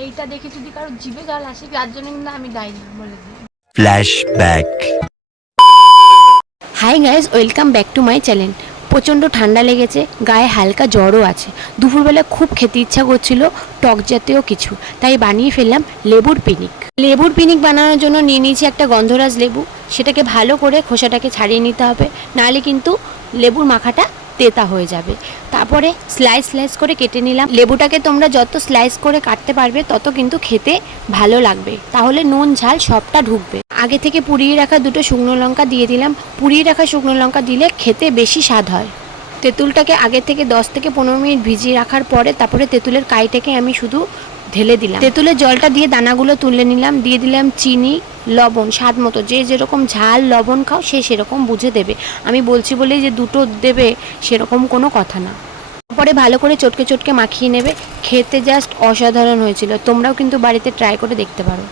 এইটা দেখে যদি কারো জিভে জল আসে তার জন্য কিন্তু আমি দায়ী না, বলে দিই। Flashback. Hi guys, welcome back to my channel. প্রচণ্ড ঠান্ডা লেগেছে, গায়ে হালকা জ্বরও আছে। দুপুরবেলা খুব খেতে ইচ্ছা করছিল টক জাতীয় কিছু, তাই বানিয়ে ফেললাম লেবুর পিনিক। লেবুর পিনিক বানানোর জন্য নিয়ে নিয়েছি একটা গন্ধরাজ লেবু। সেটাকে ভালো করে খোসাটাকে ছাড়িয়ে নিতে হবে, নাহলে কিন্তু লেবুর মাখাটা তেতা হয়ে যাবে। তারপরে স্লাইস স্লাইস করে কেটে নিলাম। লেবুটাকে তোমরা যত স্লাইস করে কাটতে পারবে তত কিন্তু খেতে ভালো লাগবে, তাহলে নুন ঝাল সবটা ঢুকবে। আগে থেকে পুড়িয়ে রাখা দুটো শুকনো লঙ্কা দিয়ে দিলাম। পুড়িয়ে রাখা শুকনো লঙ্কা দিলে খেতে বেশি স্বাদ হয়। তেঁতুলটাকে আগে থেকে 10 থেকে 15 মিনিট ভিজিয়ে রাখার পরে তারপরে তেঁতুলের কাইটাকে আমি শুধু ঢেলে দিলাম। তেঁতুলের জলটা দিয়ে দানাগুলো তুলে নিলাম। দিয়ে দিলাম চিনি, লবণ স্বাদ মতো। যে যেরকম ঝাল লবণ খাও সে সেরকম বুঝে দেবে। আমি বলছি বলেই যে দুটো দেবে সেরকম কোনো কথা না। তারপরে ভালো করে চটকে চটকে মাখিয়ে নেবে। খেতে জাস্ট অসাধারণ হয়েছিল। তোমরাও কিন্তু বাড়িতে ট্রাই করে দেখতে পারো।